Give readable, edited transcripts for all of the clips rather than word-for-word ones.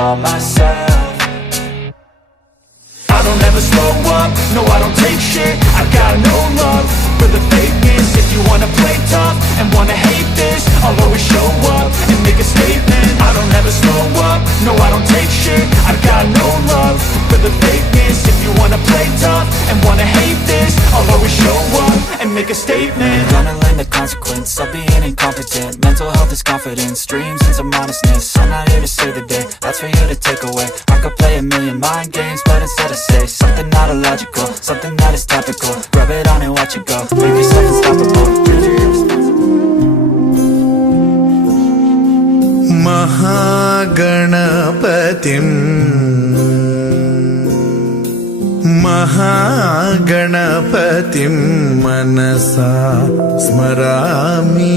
all myself. I don't ever slow up, no I don't take shit. I got no love for the fakeness. If you wanna play tough and wanna hate this, I'll always show up and make a statement. I don't ever slow up, no I don't take shit. I got no love for the fakeness. If you wanna play tough and wanna hate this, I'll always show up and make a statement. I'm gonna learn the consequence of being incompetent. Mental health is confidence, dreams and some honestness. I'm not here to save the day, that's for you to take away. I could play a million mind games, but instead I say something not illogical, something that is topical. Rub it on and watch it go, make yourself unstoppable. महागणपतिं महागणपतिं मनसा स्मरामि.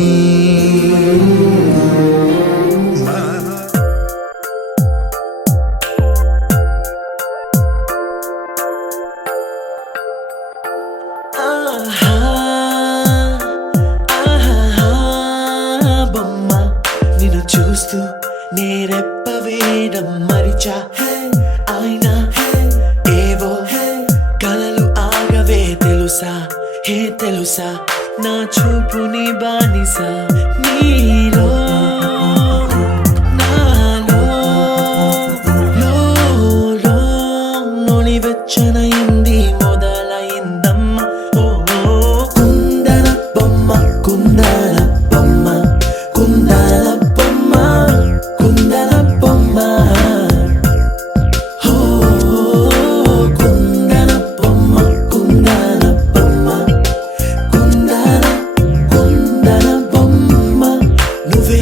చూస్తూ నేరెప్పవేయడం మరిచా అయినా ఏవో కలలు ఆగవే తెలుసా తెలుసా నా చూపుని బానిసా నీలో నాలో లో నివచ్చనయింది మొదలైందమ్మ. ఓ కుందన బొమ్మ కుందన బొమ్మ కుందన బొమ్మ కుందన బొమ్మ. ఓ కుందన బొమ్మ కుందన బొమ్మ కుందన బొమ్మ. నువ్వే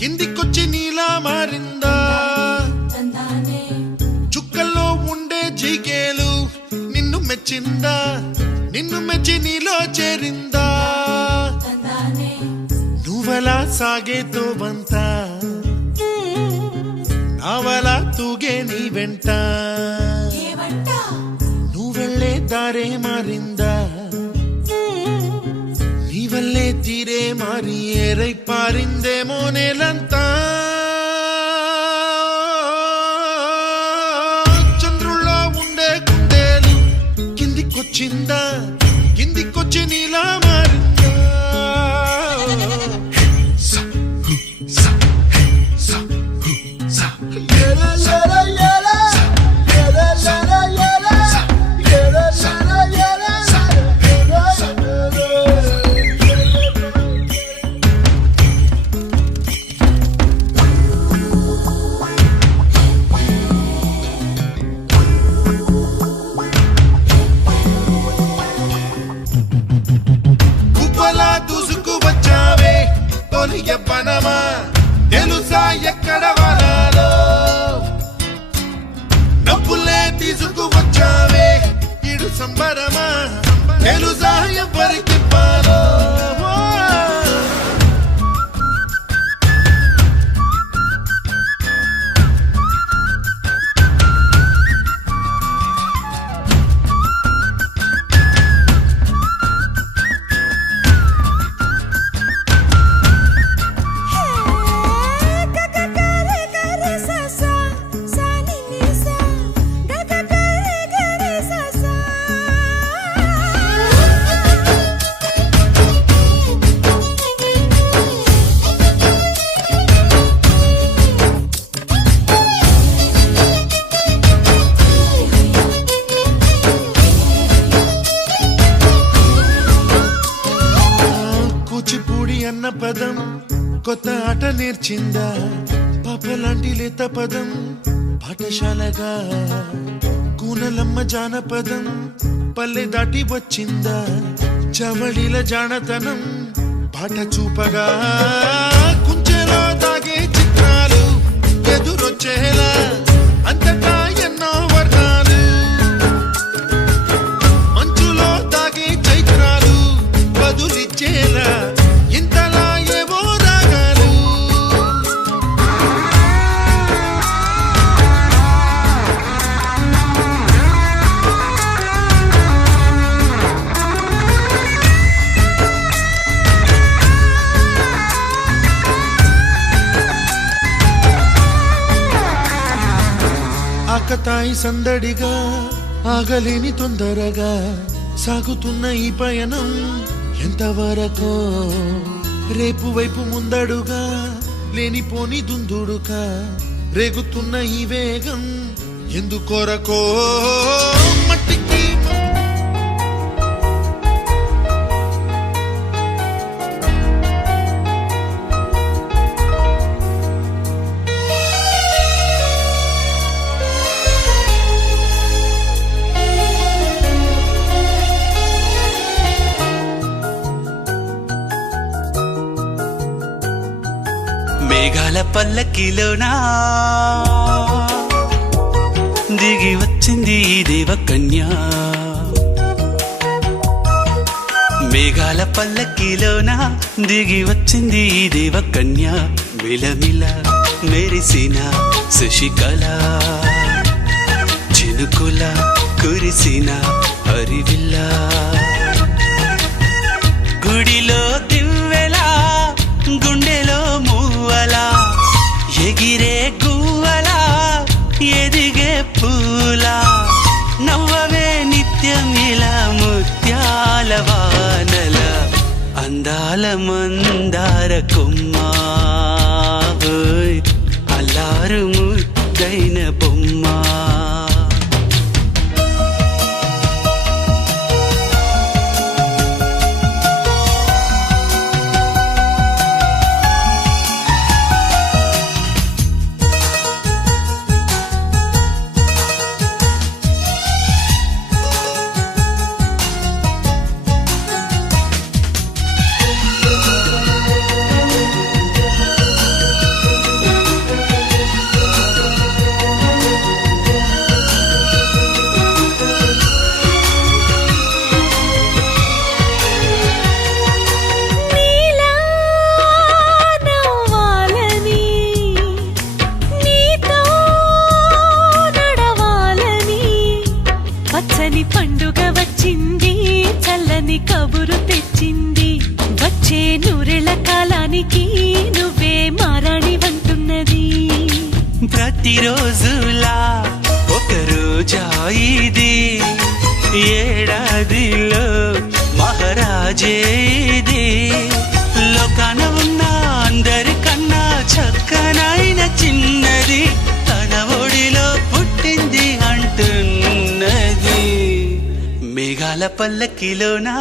కిందికొచ్చి నీలా మారిందా చుక్కల్లో ఉండే జీకేలు నిన్ను మెచ్చిందా నిన్ను మెచ్చి నీలో చేరిందా నువ్వలా సాగేతో బంతా నావలా తూగే నీ వెంట నువ్వెళ్ళే దారే మారిందా నీ వల్లే తీరే మారి ఏరై పారిందేమో నేలంతా చంద్రుల్లో ఉండే కుందేలు కిందికొచ్చిందా కిందికొచ్చి నీలా మారిందా పనమా తెలుసా ఎక్కడ వనాలో డబ్బులే తీసుకువచ్చావే ఇడు సంబరమా తెలుసా ఎవరికి పాలో అన్న పదం కొత్త ఆట నేర్చిందా పాపలాంటి లేత పదం పాఠశాలగా కూనలమ్మ జానపదం పల్లె దాటి వచ్చిందా చవళిల జానతనం పాట చూపగా కుంచెలో తాగే చిత్రాలు ఎదురొచ్చేలా అంతటా ఎన్నో వర్ణాలు మంచులో తాగే చైత్రాలు బదులిచ్చేలా ఇంతలా ఏవో రాగాలు ఆకతాయి సందడిగా ఆగలేని తొందరగా సాగుతున్న ఈ పయనం ఎంతవరకో రేపు వైపు ముందడుగా లేనిపోని దుందుడుగా రేగుతున్న ఈ వేగం ఎందుకొరకో మట్టికి మేఘాల పల్లకిలోనా దిగి వచ్చింది ఈ దేవకన్యా మేఘాల పల్లకిలోనా దిగి వచ్చింది ఈ దేవకన్యా మిలమిల మెరిసిన శశికళ చినుకుల కురిసిన హరివిల్లా గుడిలో దివ్వెలా గుండెలో మూవలా ఎగిరే గువ్వలా ఎదిగే పూలా నవ్వవే నిత్యం ఇలా ముత్యాల వానల అందాల మందార కొమ్మా అల్లారు ముద్దైన బొమ్మా ప్రతిరోజులా ఒక రోజా ఇది, ఏడాదిలో మహారాజే ఇది. లోకాన ఉన్న అందరికన్నా చక్కనైన చిన్నది తన ఒడిలో పుట్టింది అంటున్నది. మేఘాల పల్లకిలోనా,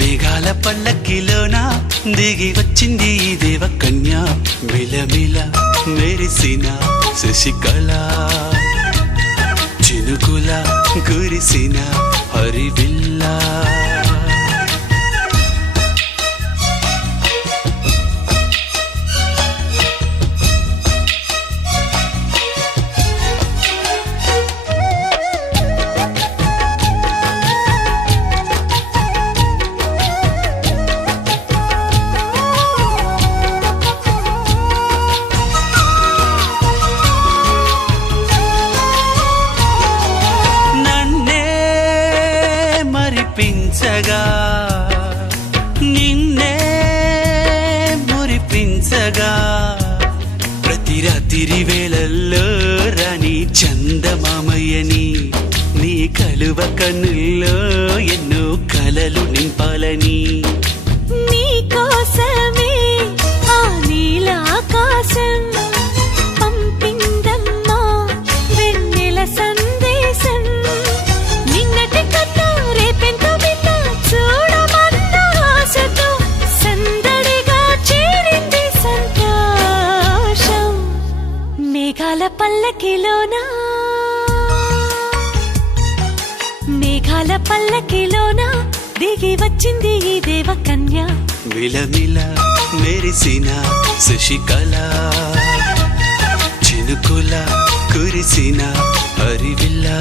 మేఘాల పల్లకిలోనా దిగి వచ్చింది ఈ దేవకన్య. మిలమిల మెరిసిన శశికళ, చినుకుల కురిసిన హరివిల్లా. మరిపించగా నిన్నే మురిపించగా, ప్రతి రాత్రి వేళల్లో రాణి చందమామయ్యని, నీ కలువ కన్నుల్లో ఎన్నో కలలు నింపాలని. నీ కోసమే ఆ నీలాకాశం పంపిందమ్మా వెన్నెల సందేశం. నిన్నటి కన్నా రేపెంతో బిన్న చూడమన్న ఆశతో సందడిగా చేరింది సంతోషం. మేఘాల పల్లకిలోనా, మేఘాల పల్లకిలోనా దిగి వచ్చింది ఈ దేవకన్య. మిలమిల మెరిసిన శశికళ, చినుకుల కురిసిన హరివిల్లా.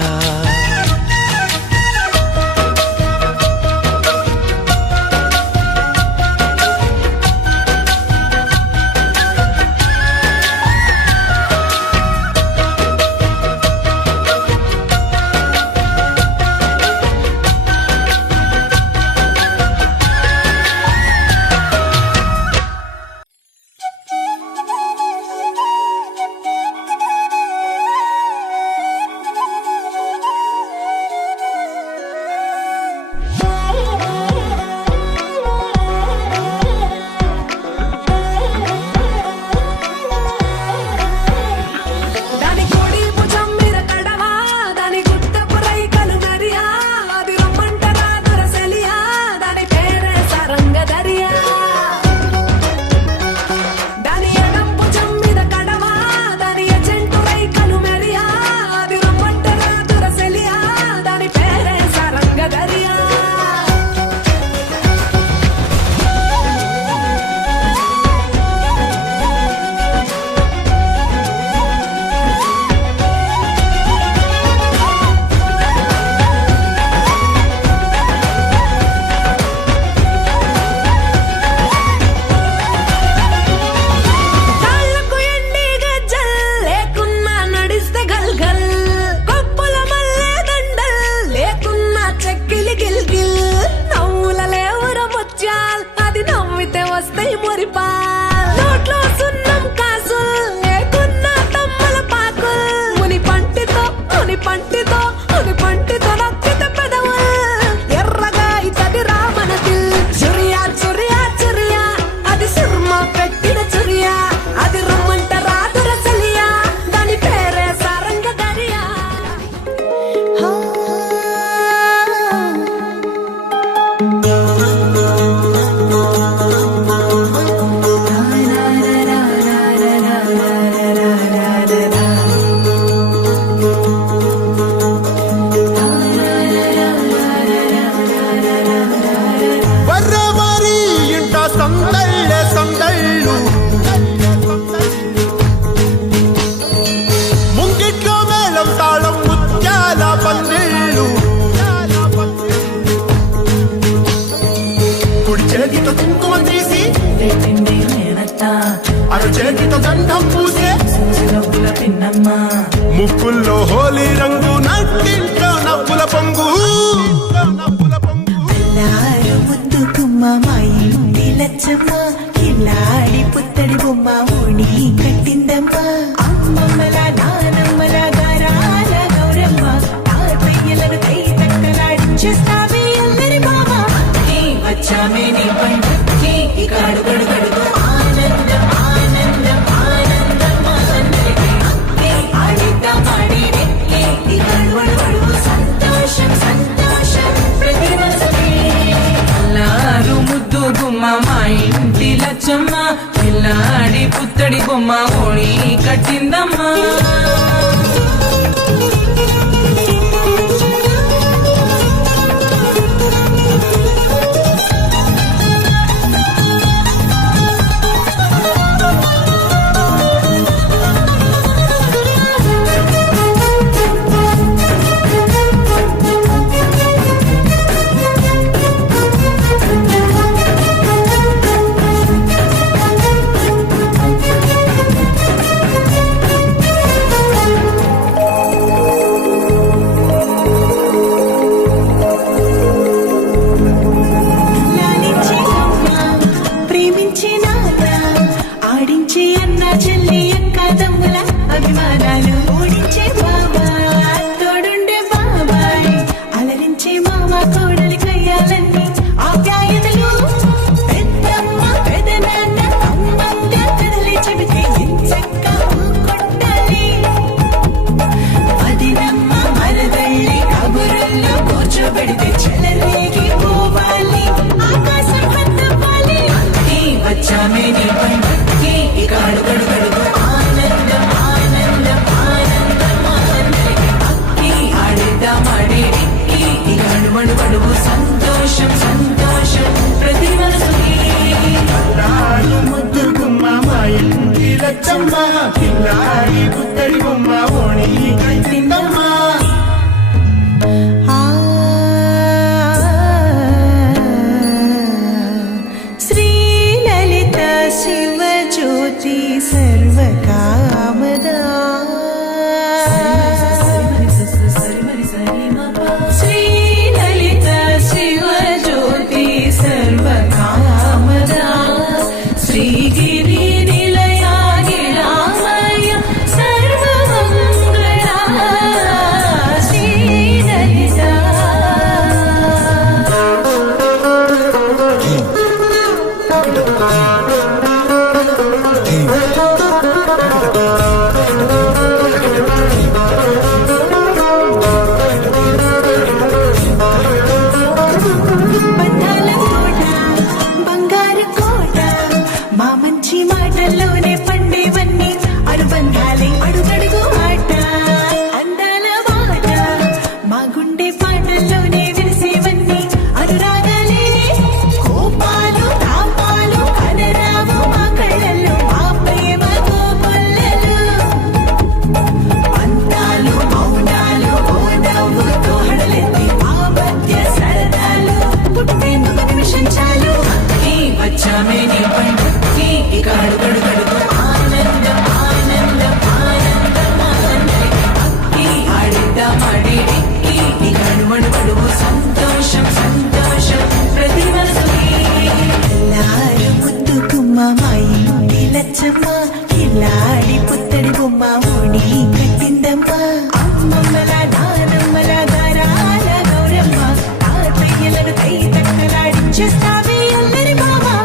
చేతితో గంధం పూసే ముక్కుల్లో హోలీ రంగు నట్టింట్లో నవ్వుల పొంగు ముద్దు గుమ్మ మా ఇంటి లచ్చమ్మ కిల్లాడి పుత్తడి బొమ్మ ఓణి ఇంటి లచ్చమ్మ పిల్లాడి పుత్తడి బొమ్మ ఓణి కట్టిందమ్మా అభిమానాలు ఓడించే బాబా తోడుండే బాబాయ్ అలరించే మామ కోడలి కయ్యాలన్నీ ఆప్యాయతలు పెద్దమ్మ పెదనాన్న అమ్మంగా కదలి చెబితే ఎంచక్క కొట్టాలి వదినమ్మ మరదళ్ళి కబురుల్లో కూర్చోబెడితే చెలరేగి పోవాలి ఆకాశం హద్దుపాలి వచ్చామే నీ పై ఇక అడుగడు గడుగు సంతోషం సంతోషం ప్రతి మనసుకి ముద్దు గుమ్మ మా ఇంటి లచ్చమ్మ పిల్లాడి పుత్తడి బొమ్మ ఓణి కట్టిందమ్మా శ్రీ లలిత శివ జ్యోతి సర్వకామదా సంతోషం సంతోషం ప్రతి మనసుకి ముద్దు గుమ్మ మా ఇంటి లచ్చమ్మ కిల్లాడి పుత్తడి బొమ్మ ఓణి కట్టిందమ్మా అమ్మమ్మల నానమ్మల దారాల గౌరమ్మ తాతయ్యలను తై తక్కలాడించేస్తావే అల్లరి బాబా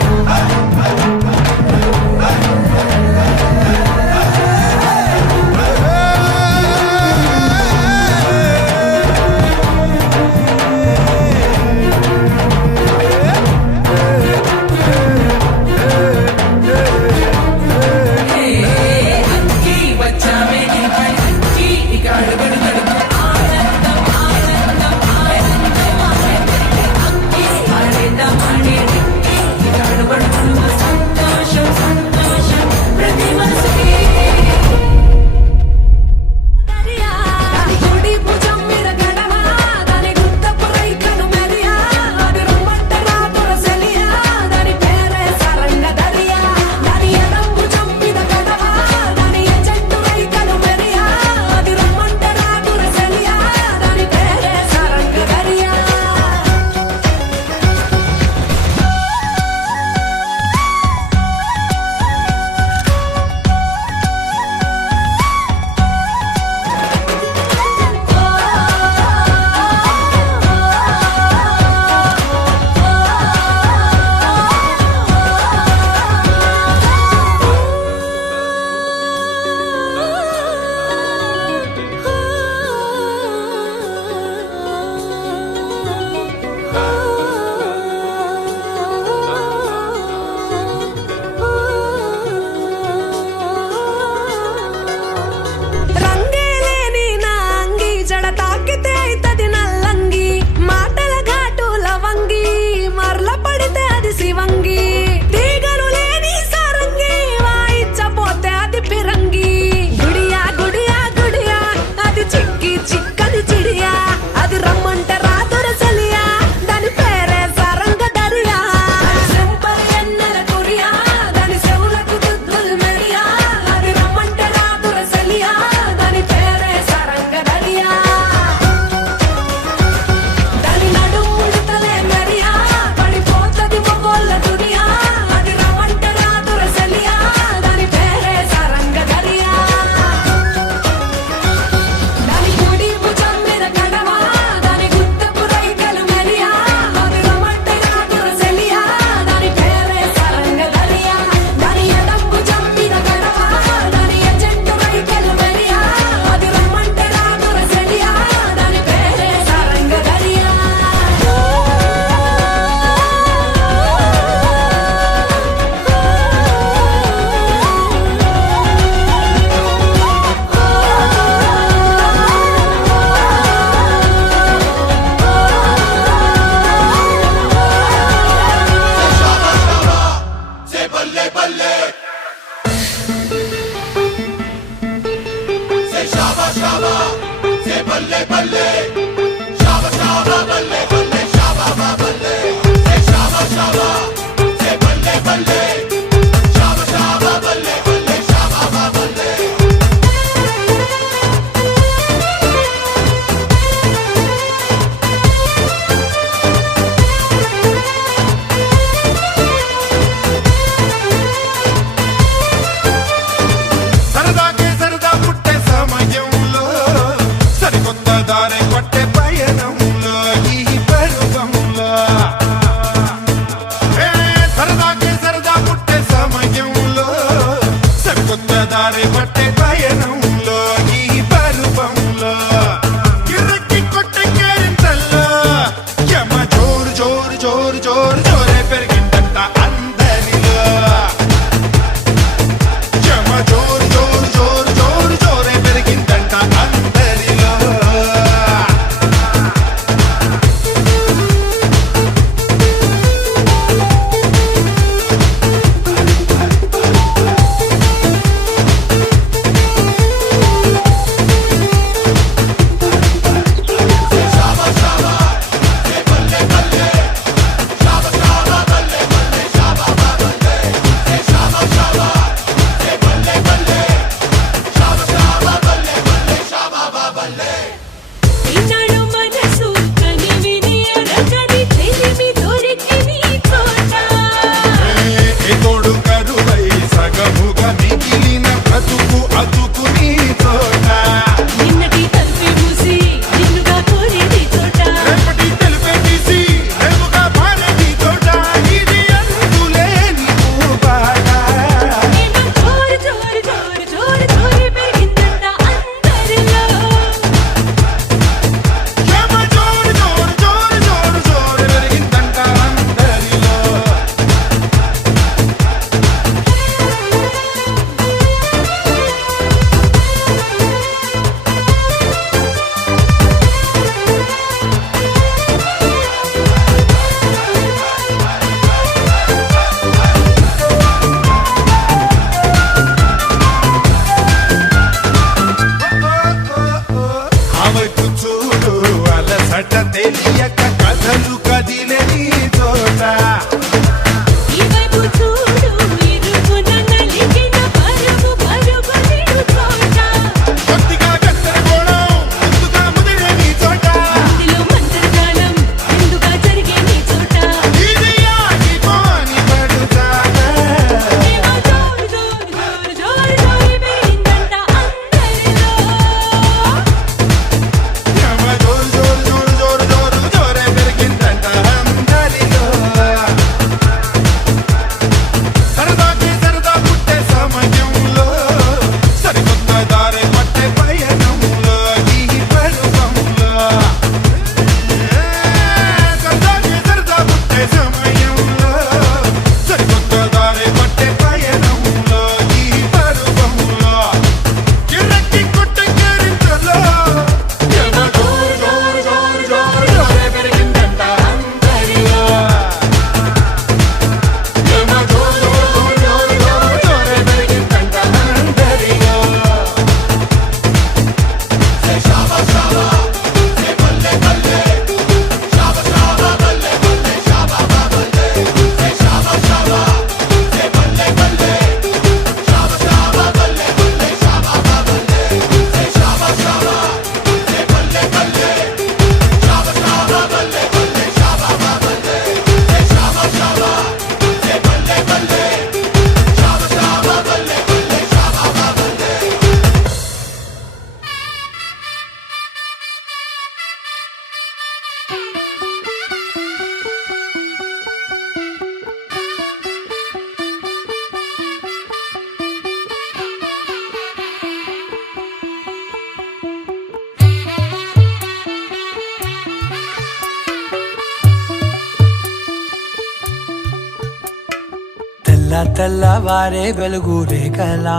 తెల్లవారే వెలుగు రేఖలా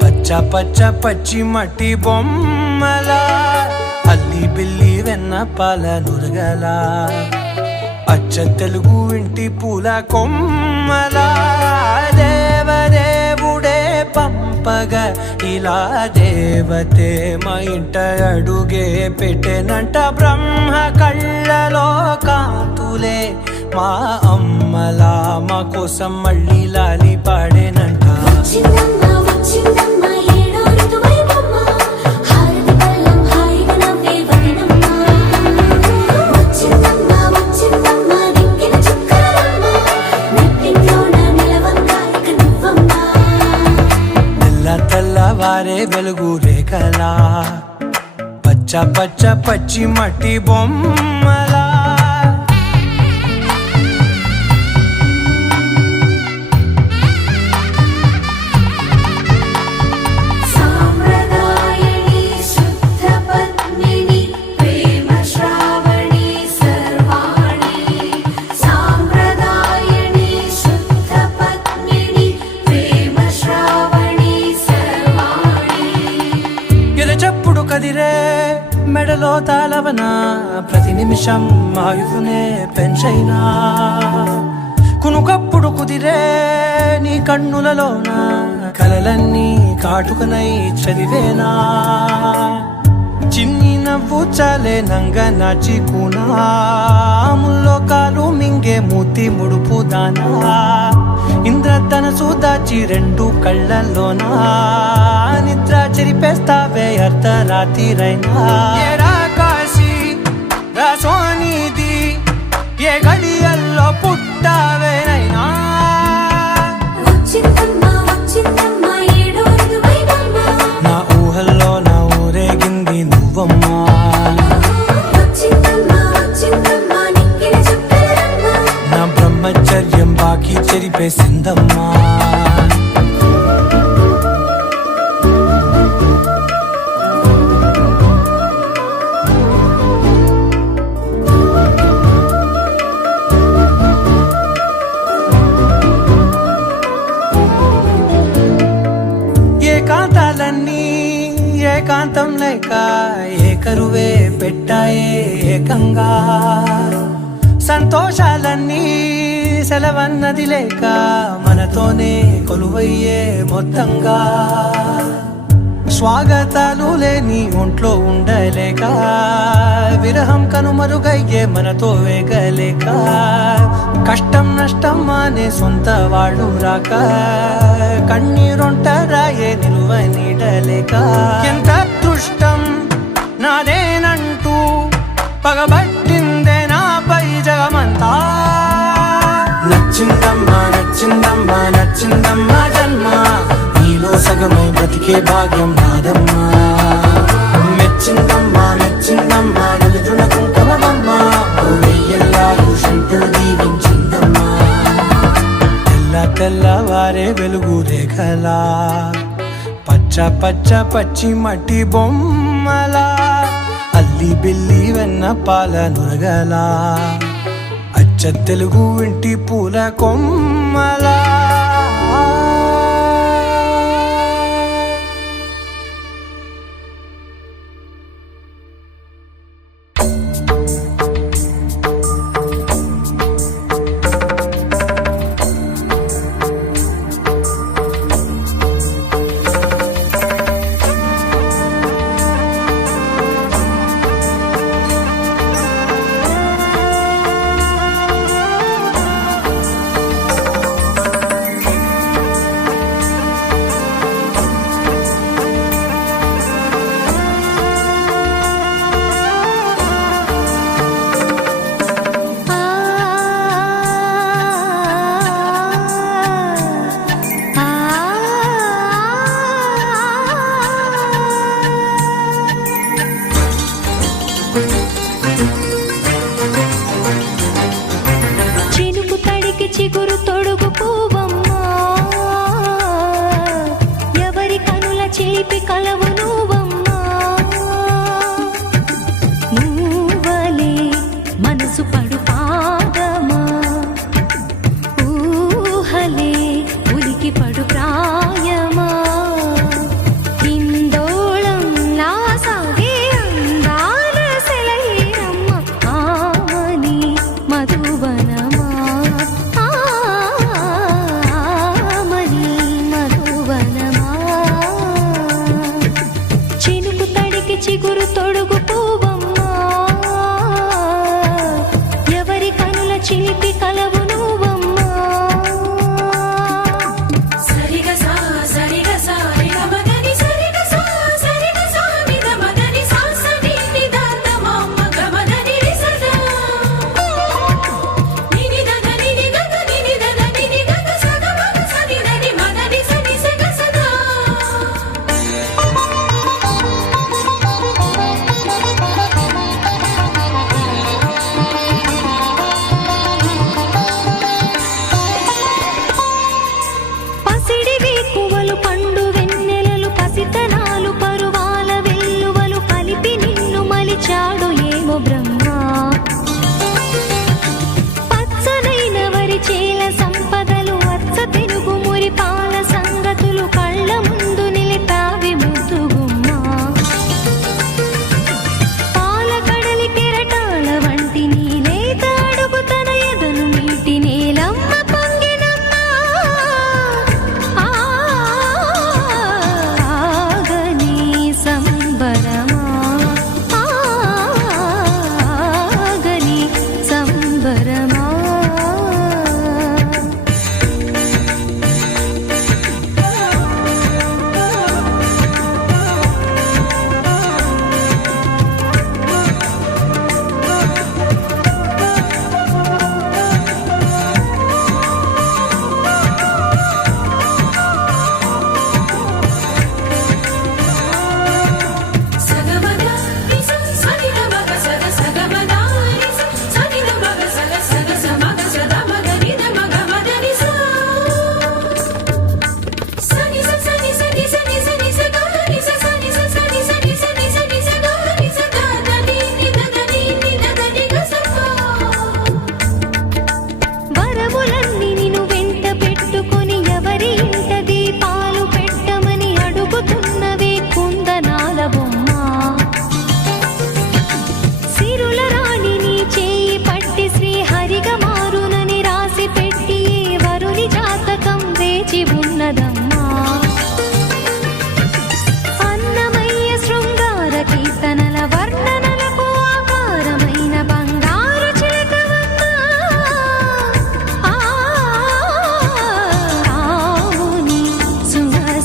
పచ్చ పచ్చ పచ్చి మట్టి బొమ్మల అల్లి బిల్లి వెన్న పాల నురగల అచ్చ తెలుగు ఇంటి పూల కొమ్మల దేవదేవుడే పంపగా ఇలా దేవతే మా ఇంట అడుగే పెట్టెనంట బ్రహ్మ కళ్ళలో కాంతులే మా అమ్మలా మా కోసం మళ్ళీ లాలి పాడేనంట తెల్లవారే వెలుగు రేఖలా పచ్చ పచ్చ పచ్చి మట్టి బొమ్మలా కదిరే మెడలో తాళవన ప్రతి నిమిషం ఆయువునే పెంచైనా కునుకప్పుడు కుదిరే నీ కన్నులలోన కలలన్నీ కాటుకనై చదివేనా చిన్ని నవ్వు చాలే నంగ నాచి కూనాముల్లో కాలు మింగే మూతి ముడుపు దానా ఇంద్రధనసు దాచి రెండు కళ్ళల్లోనా నిద్ర చెరిపేస్తావే అర్ధరాత్రిరైనా కాశీ రాసోనిది ఏ గడియల్లో పుట్టావేనైనా నా ఊహల్లో నా ఊరేగింది నువ్వమ్మా నా బ్రహ్మచర్యం బాకీ చెరిపేసిందమ్మా ఏకాంతాలన్నీ ఏకాంతం లేక ఏకరువే పెట్టాయే ఏకంగా సంతోషాలన్నీ సెలవన్నది లేక మనతోనే కొలువయ్యే మొత్తంగా స్వాగతాలు లేని ఒంట్లో ఉండలేక విరహం కనుమరుగయ్యే మనతో వేగలేక కష్టం నష్టం అనే సొంత వాళ్ళు రాక కన్నీరొంటరాయే నిలువ నీడలేక ఎంత అదృష్టం నాదేనంటూ పగబట్టిందే నాపై జగమంతా నచ్చిందమ్మా నచ్చిందమ్మా నచ్చిందమ్మా జన్మ నీలో సగమై బ్రతికే భాగ్యం నాదమ్మా మెచ్చిందమ్మా మెచ్చిందమ్మా నలుదున కుంకుమమ్మా వెయ్యల్లాలు శంకులు దీవించిందమ్మా తెల్లవారే వెలుగు రేఖలా పచ్చ పచ్చ పచ్చి మట్టి బొమ్మలా అల్లి బిల్లి వెన్న పాల నురగలా అచ్చ తెలుగు ఇంటి పూల కొమ్మలా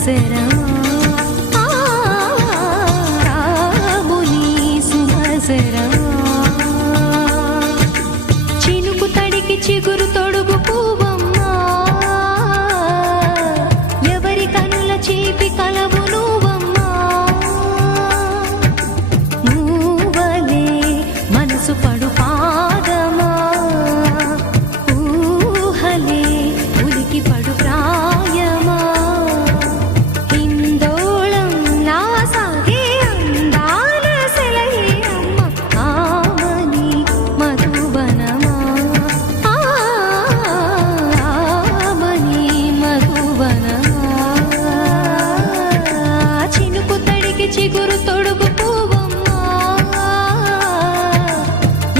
సుమసరమా రాముని సుమసరమా చినుకు తడికి చిగురు తొడుగు పువ్వమ్మా ఎవరి కనుల చీపి కలవు నువ్వమ్మా నువ్వలే మనసు పడు పాదమా ఊహలే ఉలికి పడు ప్రాయమా హిందోళం నా సాగే అందాల సెలయే అమ్మ ఆమని మధువనమా ఆమని మధువనమా చినుకు తడికి చిగురు తొడుగు పువ్వమ్మా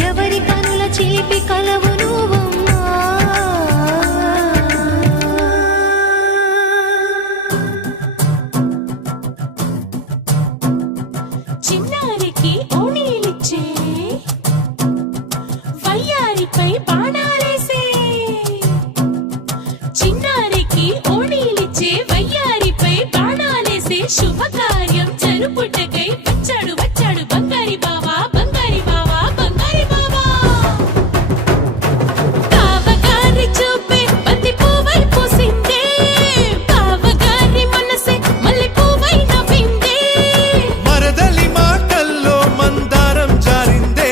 ఎవరి కనుల చిలిపి కలవు నువ్వమ్మా చిన్నారికి ఓణీలిచ్చే వయ్యారిపై బాణాలేసే చిన్నారికి ఓణీలిచ్చే వయ్యారిపై బాణాలేసే శుభకార్యం జరుపుటకై వచ్చాడు వచ్చాడు బంగారి బావా బంగారి బావా బంగారి బావా బావగారి చూపే బంతి పువ్వై పూసిందే బావగారి మనసే మల్లె పువ్వై నవ్విందే మరదలి మాటల్లో మందారం జారిందే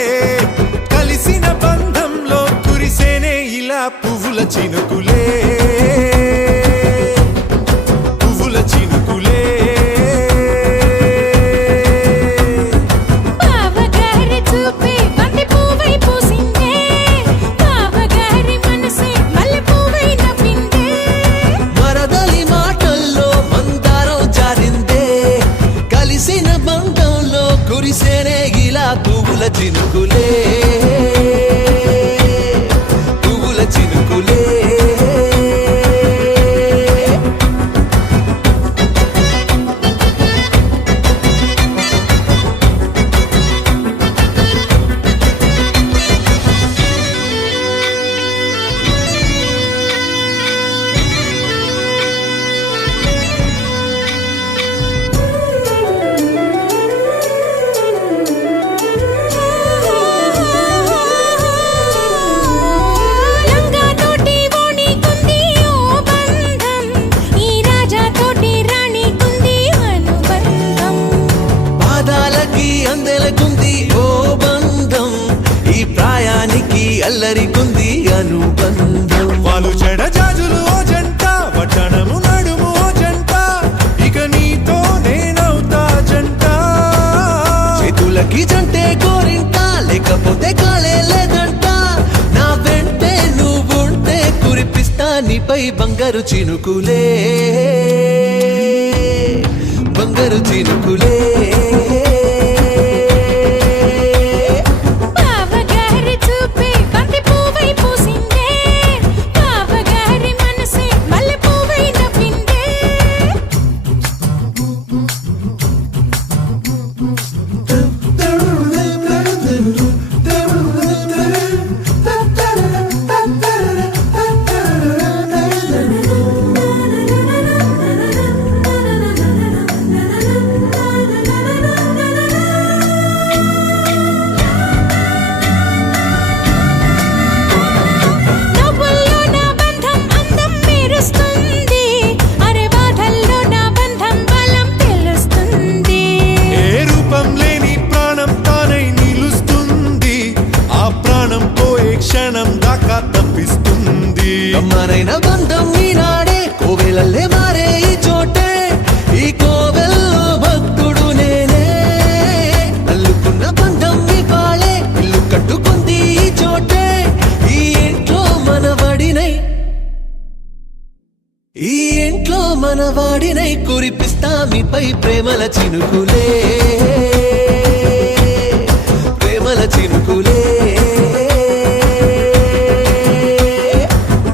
కలిసిన బంధంలో కురిసేనే ఇలా పువ్వుల చినుకులే పువ్వుల చినుకులే బావగారి చూపే బంతి పువ్వై పూసిందే బావగారి మనసే మల్లె పువ్వై నవ్విందే మరదలి మాటల్లో మందారం జారిందే కలిసిన బంధంలో కురిసేనే ఇలా పువ్వుల చినుకులే పువ్వుల చినుకులే లంగా తోటి ఓణి కుంది ఓ బంధం ఈ రాజా తోటి రాణి కుంది అనుబంధం పాదాలకి అందెలకుంది ఓ బంధం ఈ ప్రాయానికి అల్లరికుంది అనుబంధం వాళ్ళు చెడ జాజులు ఓ జంట వడ్డణము నడుము ఓ జంట ఇక నీతో నేనవుతా జంట చేతులకి జంటే గోరింట లేకపోతే కాలే లేదంట నా వెంటే నువ్వుంటే కురిపిస్తా నీపై బంగారు చినుకులే బంగారు చినుకులే బావగారి చూపే బంతి పువ్వై పూసిందే బావగారి మనసే మల్లె పువ్వై నవ్విందే నవ్వుల్లో నా బంధం అందం మెరుస్తుంది అరే బాధల్లో నా బంధం బలం తెలుస్తుంది ఏ రూపం లేని ప్రాణం తానై నిలుస్తుంది ఆ ప్రాణం పోయే క్షణం దాకా తప్పిస్తుంది అమ్మనైన బంధం ఈనాడే కోవెలల్లే మారే ఈ చోటే ఈ కోవెల్లో భక్తుడు నేనే అల్లుకున్న బంధం ఈ పాళే ఇల్లు కట్టుకుంది ఈ చోటే ఈ ఇంట్లో మనవాడినై ఈ ఇంట్లో మనవాడినై కురిపిస్తా మీపై ప్రేమల చినుకులే ప్రేమల చినుకులే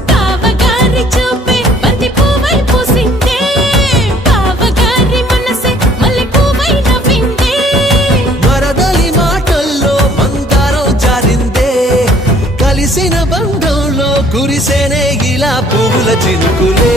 బావగారి చూపే బంతి పువ్వై పూసిందే బావగారి మనసే మల్లె పువ్వై నవ్విందే మరదలి మాటల్లో మందారం జారిందే కలిసిన బంధంలో కురిసేనే ఇలా పువ్వుల చినుకులే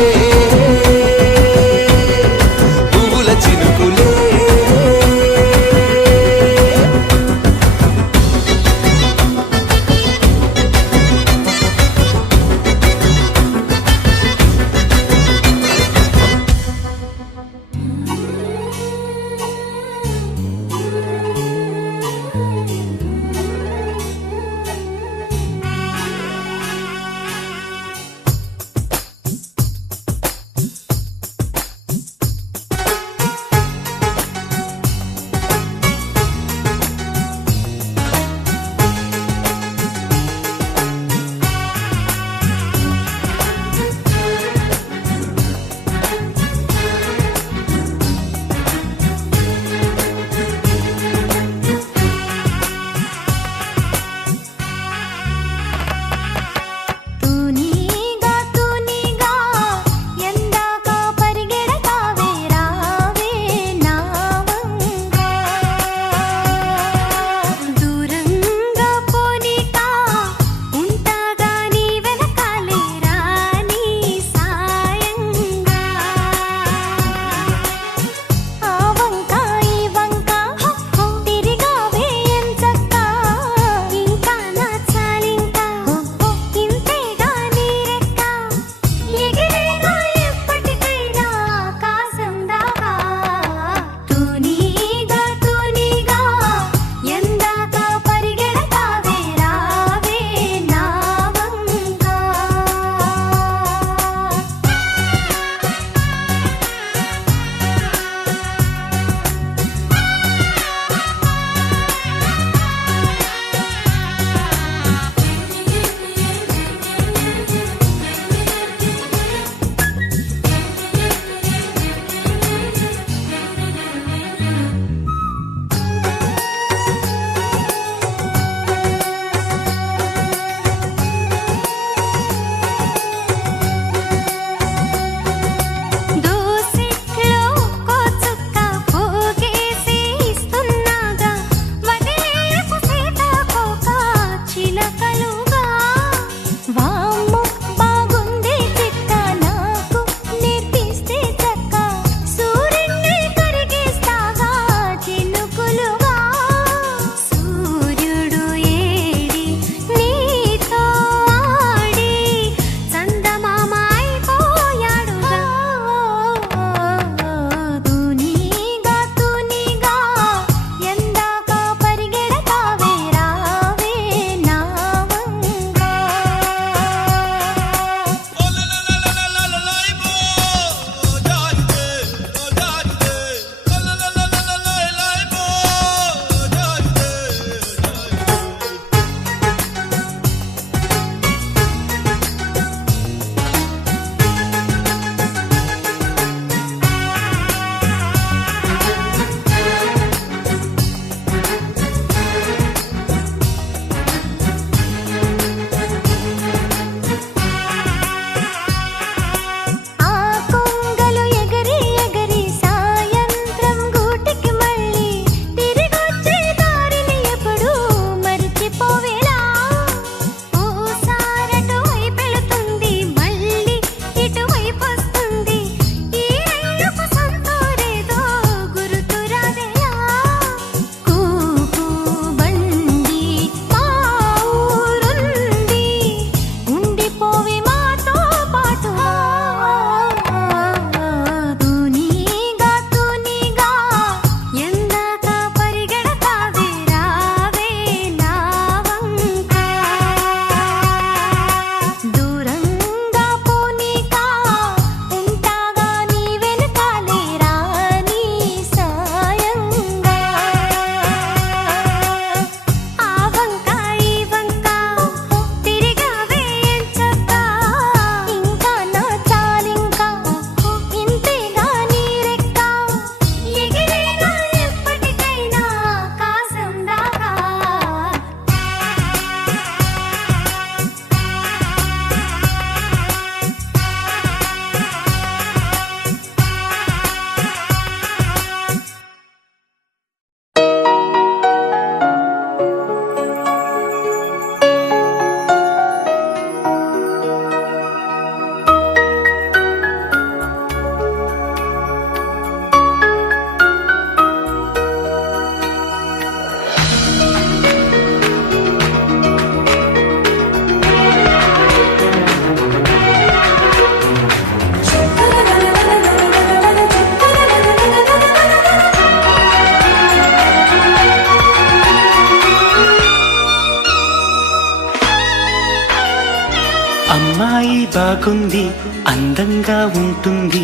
బాగుంది అందంగా ఉంటుంది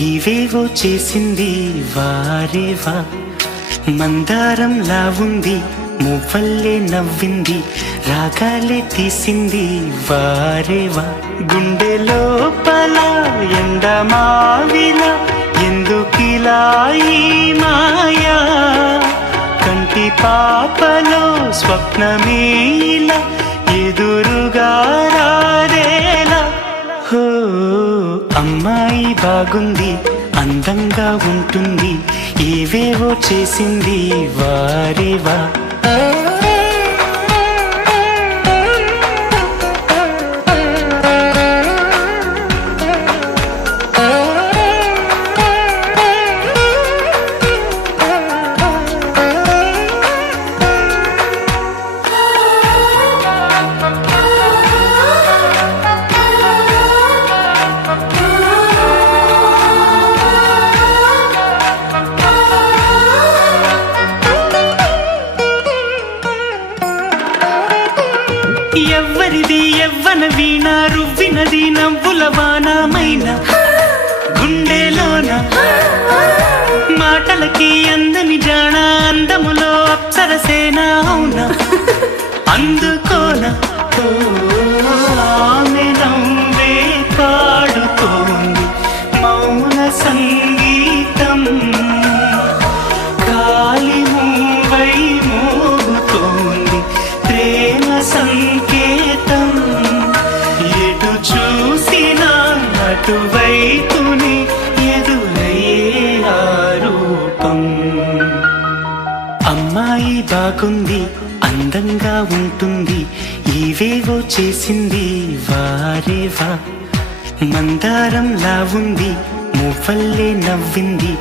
ఇవేవో చేసింది వారేవా మందారంలా ఉంది మువ్వల్లే నవ్వింది రాగాలే తీసింది వారేవా గుండె లోపల ఎండమావిలా ఎందుకిలా ఈ మాయా కంటి పాపలో స్వప్నమేలా ఎదురుగా రారేలా హో అమ్మాయి బాగుంది అందంగా ఉంటుంది ఏవేవో చేసింది వారేవా ఎవ్వరిది ఎవ్వన వీణ రువ్వినది నవ్వుల వానమైన గుండెలోన మాటలకి అందని జాణ అందములో అప్సరసేన అవునా అందుకోన ఆమె నవ్వే పాడుతోంది మౌన సంగీతం కాలి మూవై మోగుతోంది ప్రేమ సంకేతం ఎటు చూసినా అటువైపుని ఎదురయ్యే ఆ రూపం అమ్మాయి బాగుంది అందంగా ఉంటుంది ఇవేవో చేసింది వారేవా మందారంలా ఉంది మువ్వల్లే నవ్వింది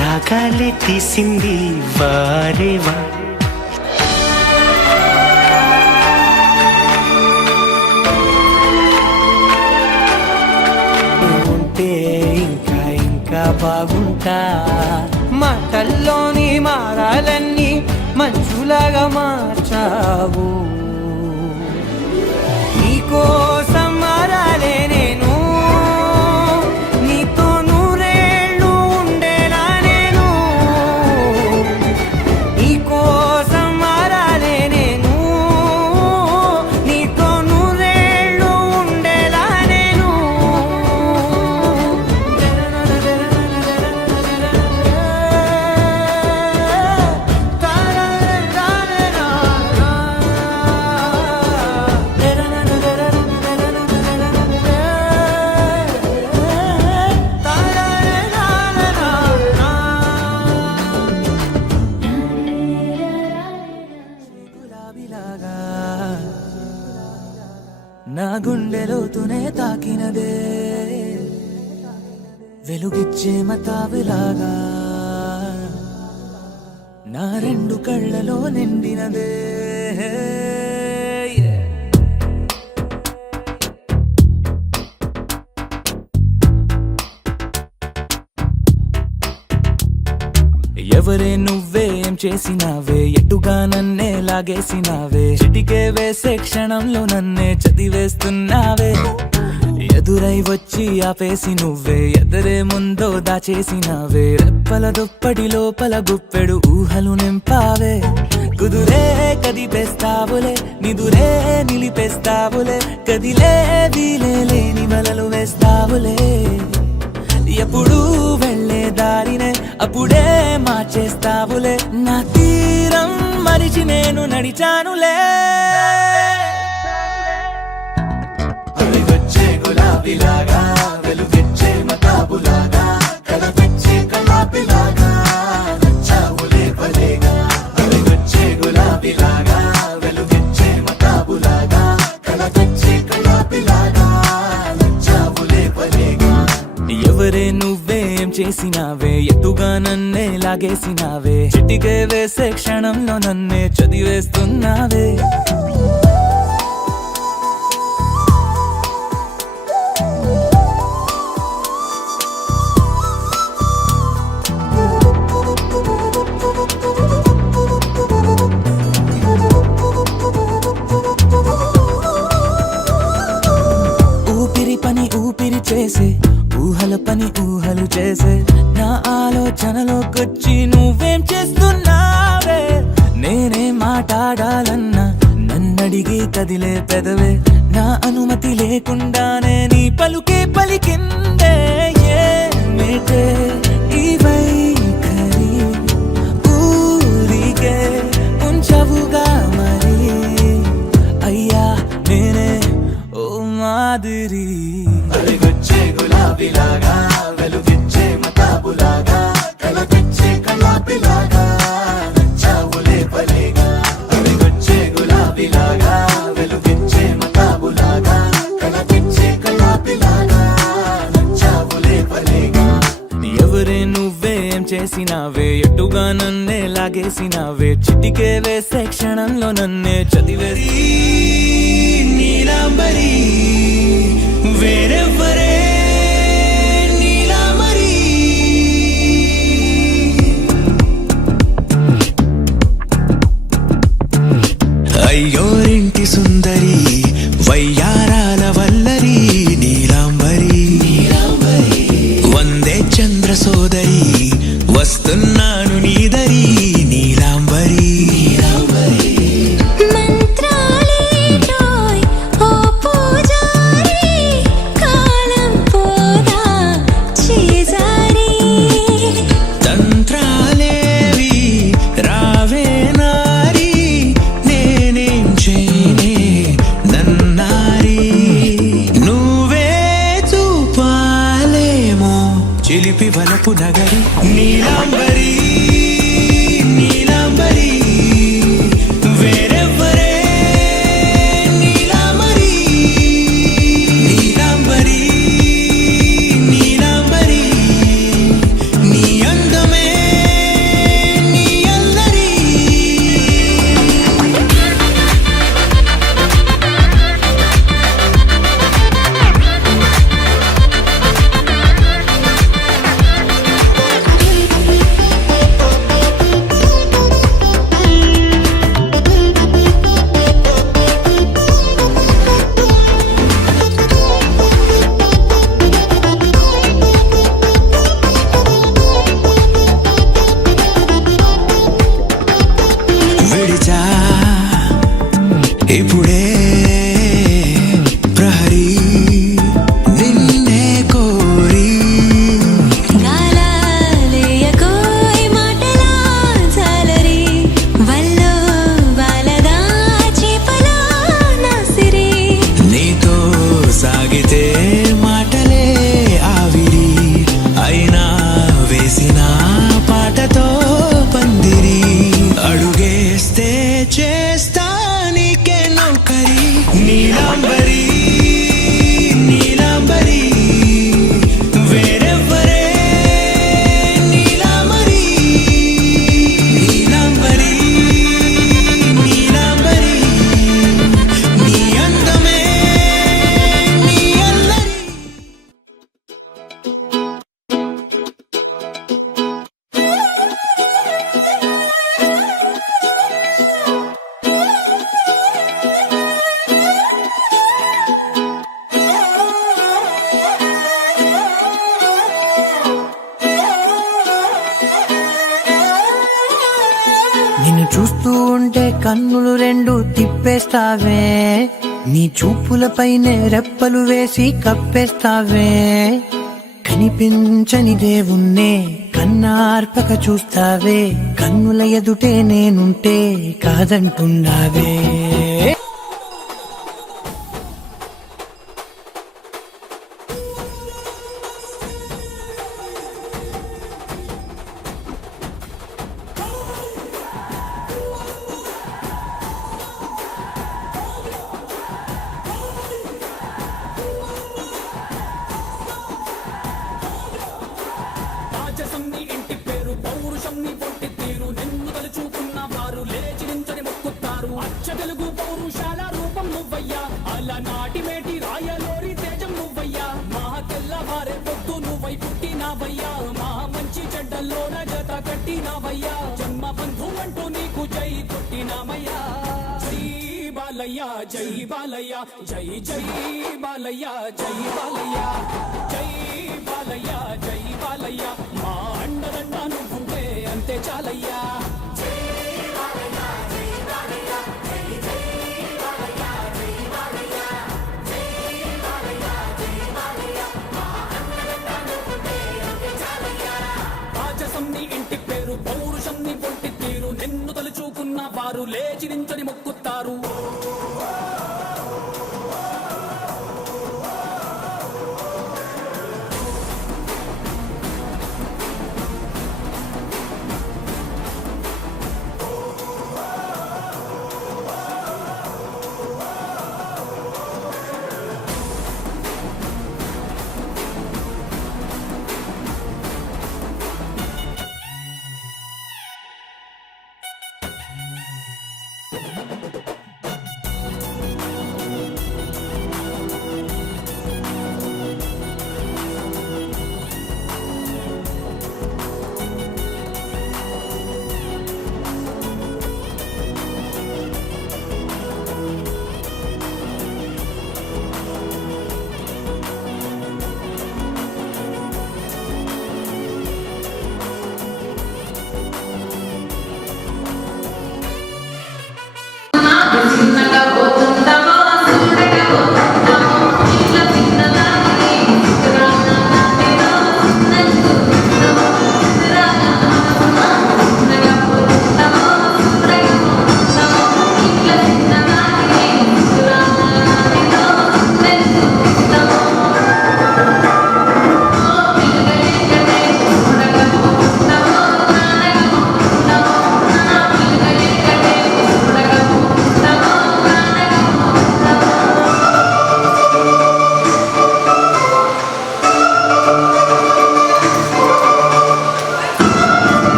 రాగాలే తీసింది వారేవా ఇంకా ఇంకా బాగుంటా మాటల్లోని మారాలన్నీ మంచులాగా మార్చావు నీకోసం మారాలే నేను నీతో నూరేళ్ళు ఉండేలా నేను నీకోసం మారాలే నేను నీతో నూరేళ్ళు ఉండేలా నేను నా గుండెలోతునే తాకినదే వెలుగిచ్చే మతాబిలాగా నా రెండు కళ్ళలో నిండినదే ఎవరే నువ్వేం చేసినావే ఎటుగా నన్నే లాగేసినావే చిటికే వేసే క్షణంలో నన్నే చదివేస్తున్నావే ఎదురై వచ్చి ఆపేసి నువ్వే ఎదరే ముందో దాచేసినావే రెప్పల దుప్పటి లోపల గుప్పెడు ఊహలు నింపావే కుదురే కదిపేస్తావులే నిదురే నిలిపేస్తావులే కదిలే వీలే లేని వలలు వేస్తావులే ఎప్పుడు వెళ్ళే దారినే అప్పుడే మార్చేస్తావులే నా తీరం మరిచి నేను నడిచానులే వచ్చే గులాబీలాగా వెలుగెచ్చే మతాబులాగా కలపెచ్చే కలాపిలాగా నచ్చావులే భలేగా వచ్చే గులాబీలాగా వెలుగెచ్చే మతాబులాగా కలపెచ్చే కలాపిలాగా నచ్చావులే భలేగా ఎవరే నువ్వేం చేసినావే ఎటుగా నన్నే లాగేసినావే చిటికే వేసే క్షణంలో నన్నే చదివేస్తున్నావే ఊహలు చేసే నా ఆలోచనలోకొచ్చి నువ్వేం చేస్తున్నావే నేనే మాట్లాడాలన్నా నన్నడిగి కదిలే పెదవే నా అనుమతి లేకుండానే నీ పలుకే పలికిందే ఏమిటే ఈ వైఖరి ఊరికే ఉంచవుగా మరి అయ్యా నేనే ఓ మాదిరి అలిగొచ్చే గులాబీలాగా వెలుగిచ్చే మతాబులాగా కలగొచ్చే కలాపిలాగా నచ్చావులే భలేగా అలిగొచ్చే గులాబీలాగా వెలుగిచ్చే మతాబులాగా కలగొచ్చే కలాపిలాగా నచ్చావులే భలేగా ఎవరే నువ్వేం చేసినావే ఎటుగా నన్నే లాగేసినావే చిటికే వేసే క్షణంలో నన్నే చదివేసి నీలాంబరి వేరెవ్వరే నీలాంబరి అయ్యోరింటి సుందరి వయ్యారాల వల్లరి నీలాంబరి వందే చంద్ర సోదరి వస్తున్నాను నీదరి నీలాంబరి మంత్రాలేటోయ్ ఓ పూజారి కాలం పోదా చేజారి తంత్రాలేవి రావే నారి నేనేం చేయనే నన్నారి నువ్వే చూపాలేమో చిలిపి వలపు నగరి నీలాంబరి నీలాంబరి వేరెవ్వరే నీలాంబరి నీలాంబరి నీలాంబరి నీ అందమే నీ అల్లరి విడిచా ఇప్పుడే ప్రహరీ నిన్నే కోరి గాలాలేయకోయ్ మాటలా జాలరి వల్లో వాలదా చేపలా నాసిరి నీతో సాగితే మాటలే ఆవిరి అయినా వేసిన పాటతో పందిరి అడుగేస్తే చేస్తా నీకే నౌకరి నీలాంబరి నీలాంబరి వేరెవ్వరే నీలాంబరి నీలాంబరి నీలాంబరి నీ అందమే నీ అల్లరి నిన్ను చూస్తూ ఉంటే కన్నులు రెండు తిప్పేస్తావే నీ చూపులపైనే రెప్పలు వేసి కప్పేస్తావే కనిపించని దేవుణ్ణే కన్నార్పక చూస్తావే కన్నుల ఎదుటే నేనుంటే కాదంటున్నావే జన్మ బంధువంటూ నీకు జై కొట్టినామయ్యా శ్రీ బాలయ్య బాలయ్య జై బాలయ్య జై జై బాలయ్య జై బాలయ్య జై బాలయ్య జై బాలయ్య మా అండదండ నువ్వుంటే అంతే చాలయ్యా రాజసంని ఇంటి పేరు పౌరుషంని పొంటి తీరు నిన్ను తలుచుకున్న వారు లేచి నించొని మొక్కుతారు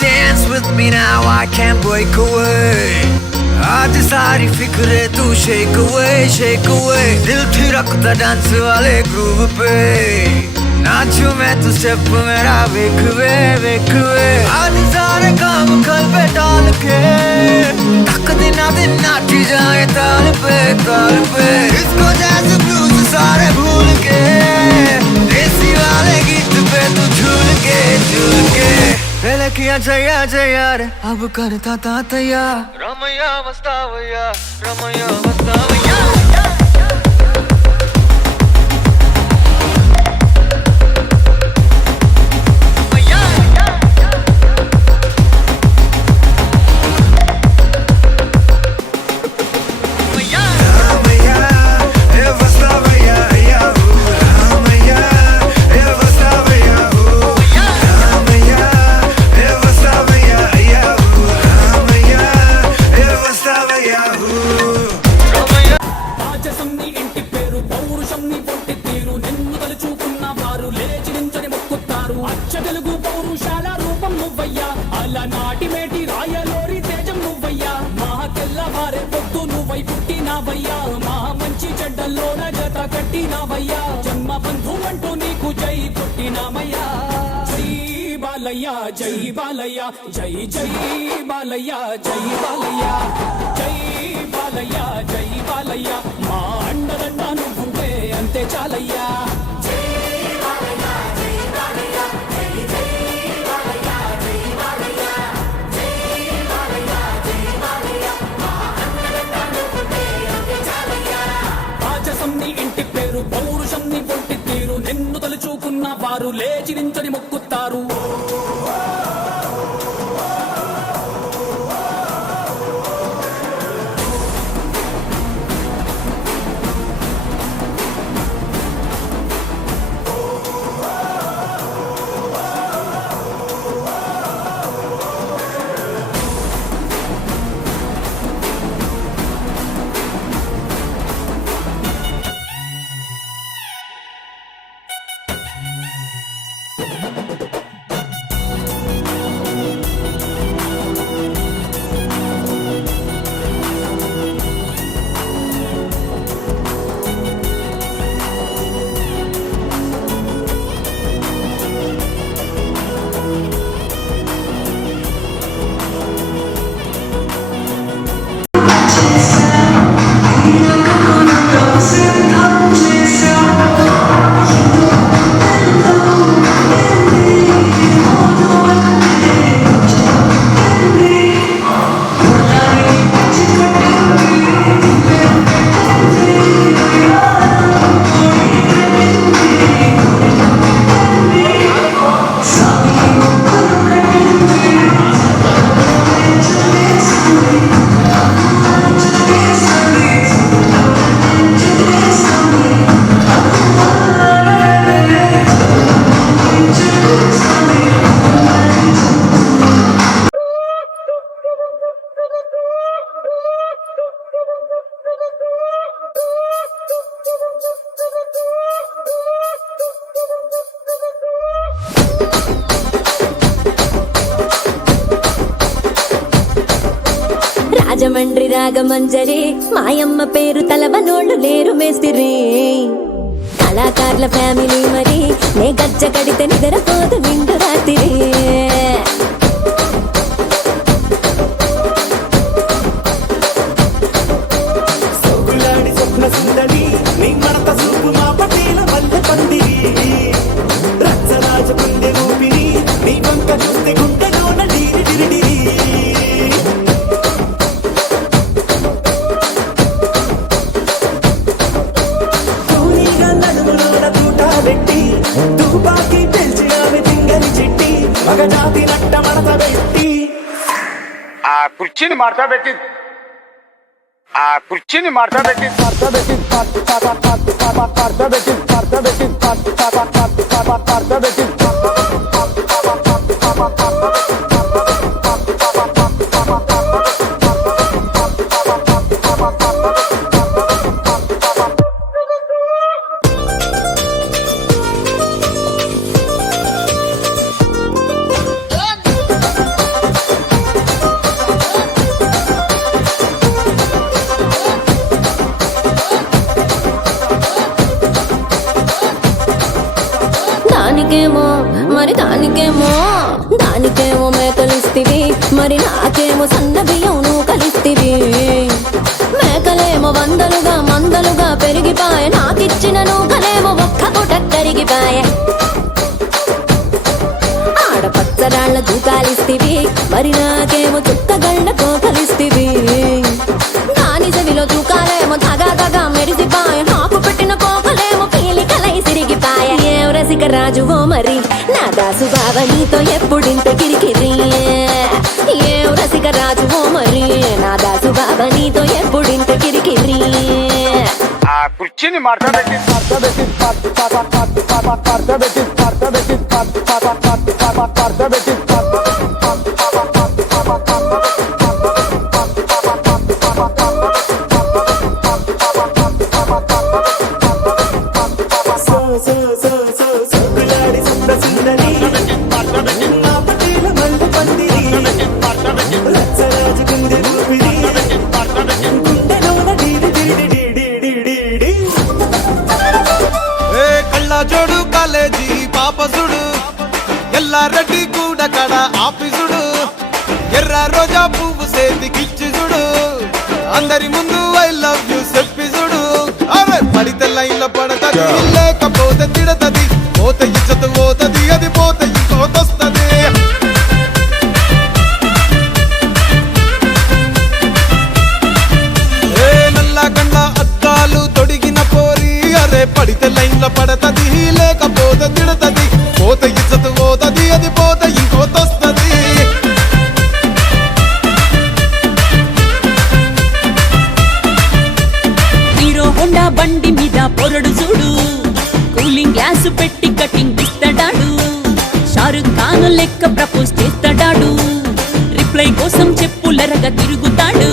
Dance with me now, I can't break away. आज सारी फिक्रे तू shake away. दिल थिरकता डांस वाले ग्रूव पे नाचू मैं तू स्टेप मेरा वेख वे आज सारे काम कल पे डाल के तक दिन नाची जाए ताल पे इसको जैसे ब्लूज सारे भूल के देसी वाले गीत पे तू झूल के पहले किया जया रे अब करता था तैयार रमैया मस्तावैया రాజసంని ఇంటి పేరు పౌరుషంని పొట్టి తీరు నిన్ను తలుచుకున్న వారు లేచి నించొని మొక్కుతారు అచ్చ తెలుగు పౌరుషాల రూపం నువ్వయ్యా అలనాటి మేటి రాయలోరి తేజం నువ్వయ్యా మా తెల్లవారే పొద్దు నువ్వై పుట్టినావయ్యా మా మంచి చెడ్డల్లోన జత కట్టినావయ్యా జన్మ బంధు అంటూ నీకు జై కొట్టినామయ్యా జై బాలయ్య జై బాలయ్య జై జై బాలయ్య జై బాలయ్య జై బాలయ్య జై బాలయ్య మా అండదండ నువ్వుంటే అంతే చాలయ్యా రాజసంని ఇంటి పేరు పౌరుషంని పొట్టి తీరు నిన్ను తలుచుకున్న వారు లేచి నించొని మొక్కుతారు రాజమండ్రి రాగమంజరి మాయమ్మ పేరు తలవనోళ్ళు లేరు మేస్తిరి కళాకారుల ఫ్యామిలీ మరి నే గజ్జ కడితే నిద్రపోదు నిండు రాత్రి సోగులాడి స్వప్న సుందరి నీ మడత సూపు మా పటేల మల్లె పందిరి రచ్చరాజ గుండె ఊపిరి నీ వంక చూస్తే గుండెలోన డీరి డిరిడిరి కూలీగా నడుములోన తూట పెట్టి తుపాకి పెంచి ఆమె తింగని చెట్టి మగ జాతి నట్ట మడత పెట్టి ఆ కుర్చీని మార్తా పెట్టి దానికేమో మరి దానికేమో మేకలిస్తివి మరి నాకేమో సన్న బియ్యం నువ్వు కలిస్తివి మేకలేమో మందలుగా పెరిగిపాయే నాకిచ్చిన నూకలేమో ఒక్క పూట కరిగిపాయే ఆడపచ్చరాళ్ళ దూకాలిస్తివి మరి నాకేమో చుక్కగళ్ళ కోకలిస్తివి దాని చెవిలో దూకాలేమో దగా మెరిసిపాయే నాకు పెట్టిన కోకలేమో పీలికలై సిరిగిపాయే ఏం రసిక రాజువో మరి నా దాసు బావ నీతో ఎప్పుడింత కిరికిరి ఏం రసిక రాజువో మరి నా దాసు బావ నీతో ఎప్పుడింత కిరికిరి ఆ కుర్చీని మార్తా పెట్టి సోగులాడి స్వప్న సుందరి మా పటేల మల్లె పందిరి రచ్చరాజ గుండె ఊపిరి గుండెలోన డీరి డీరి డీరి డీరి డీరి ఏ కళ్ళ జోడు కాలేజీ పాపసుడు ఎల్లారెడ్డి కూడా కడ ఆఫీసుడు ఎర్ర రోజా పువ్వు సేతికిచ్చి చూడు అందరి ముందు ఐ లవ్ యూ చెప్పి చూడు అరే పడితే లైన్లో పడతది లేకపోతే తిడతది పోత ఇచ్చత పోతది అది పోత ఇంకోతొస్తది ఏ నల్ల కండ్ల అద్దాలు తొడిగిన పోరి అరే పడితే లైన్లో పడతది లేకపోతే తిడతది పోత ఇచ్చత పోతది అది పోత ఇంకోతొస్తది హీరో హోండా బండి మీద పొరడు చూడు కూలింగ్ గ్లాస్ పెట్టి కటింగ్ ఇస్తాడాడు షారుఖ్ ఖాన్ లెక్క ప్రపోజ్ చేస్తాడాడు రిప్లై కోసం చెప్పులరగా తిరుగుతాడు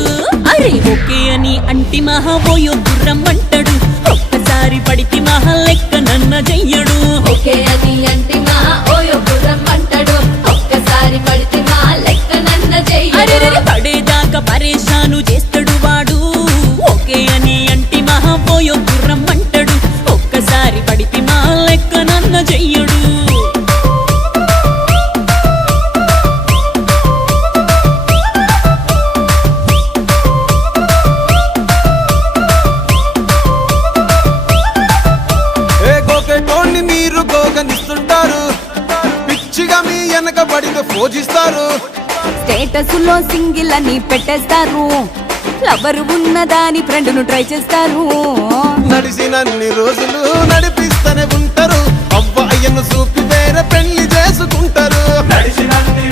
అరే ఓకే అని అంటి మహా పోయో గుర్రం అంటాడు ఒక్కసారి పడితి మహా లెక్క నన్న చెయ్యడు ఓకే అని అంటి మా ఓయో గుర్రం అంటాడు ఒక్కసారి పడితే మా లెక్క నన్న అరే పడేదాకా పరేషాను చేస్తాడు వాడు ఓకే అని అంటి మహా పోయో గుర్రం అంటాడు ఒక్కసారి పడితి మా లెక్క నన్న చెయ్యడు ఏ గోకెటోన్ని మీరు గోగనిస్తుంటారు పిచ్చిగా మీ వెనకబడితో పూజిస్తారు స్టేటస్ లో సింగిల్ అని పెట్టేస్తారు లవర్ ఉన్నదాని ఫ్రెండ్ ను ట్రై చేస్తారు నడిసినన్ని రోజులు నడిపిస్తూనే ఉంటారు అవ్వ అయ్యను చూపి వేరే పెళ్లి చేసుకుంటారు నడిచినన్ని